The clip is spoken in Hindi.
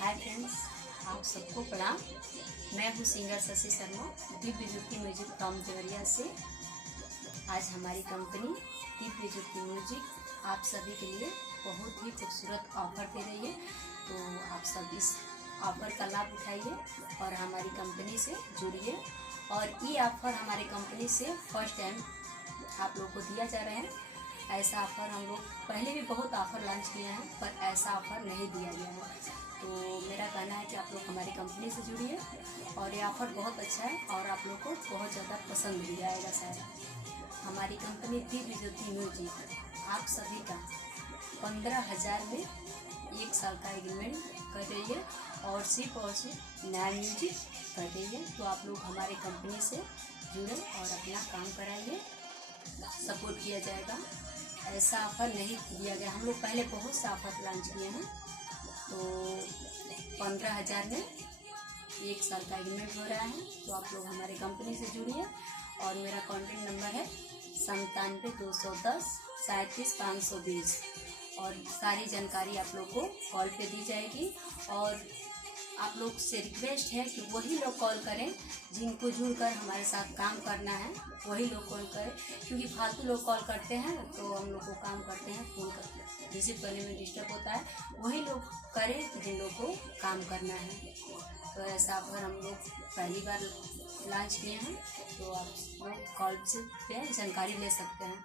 हाय फ्रेंड्स, आप सबको प्रणाम। मैं हूँ singer Shashi Sharma, Divya Jyoti music from Deoria से। आज हमारी कंपनी दिव्य ज्योति म्यूजिक आप सभी के लिए बहुत ही खूबसूरत ऑफ़र दे रही है। तो आप सब इस ऑफ़र का लाभ उठाइए और हमारी कंपनी से जुड़िए। और ये ऑफ़र हमारी कंपनी से फर्स्ट टाइम आप लोग को दिया जा रहा है। ऐसा ऑफ़र हम लोग पहले भी बहुत ऑफ़र लॉन्च किए हैं, पर ऐसा ऑफ़र नहीं दिया गया है। तो मेरा कहना है कि आप लोग हमारी कंपनी से जुड़िए और ये ऑफ़र बहुत अच्छा है और आप लोग को बहुत ज़्यादा पसंद भी आएगा शायद। हमारी कंपनी दिव्य ज्योति म्यूजिक आप सभी का 15,000 में 1 साल का एग्रीमेंट कर रही है और सिर्फ नया म्यूजिक कर रही है। तो आप लोग हमारी कंपनी से जुड़े और अपना काम कराइए, सपोर्ट किया जाएगा। ऐसा ऑफ़र नहीं दिया गया, हम लोग पहले बहुत से ऑफ़र लॉन्च किए हैं। तो 15,000 में 1 साल का एग्रीमेंट हो रहा है। तो आप लोग हमारी कंपनी से जुड़िए और मेरा कॉन्टैक्ट नंबर है 97-210 37-520 और सारी जानकारी आप लोग को कॉल पे दी जाएगी। और आप लोग से रिक्वेस्ट है कि वही लोग कॉल करें जिनको जुड़कर हमारे साथ काम करना है, वही लोग कॉल करें, क्योंकि फालतू लोग कॉल करते हैं तो हम लोग को काम करते हैं फ़ोन कर रिसीव करने में डिस्टर्ब होता है। वही लोग करें जिन लोग को काम करना है। तो ऐसा ऑफ़र हम लोग पहली बार लॉन्च किए हैं, तो आप लोग कॉल से पे जानकारी ले सकते हैं।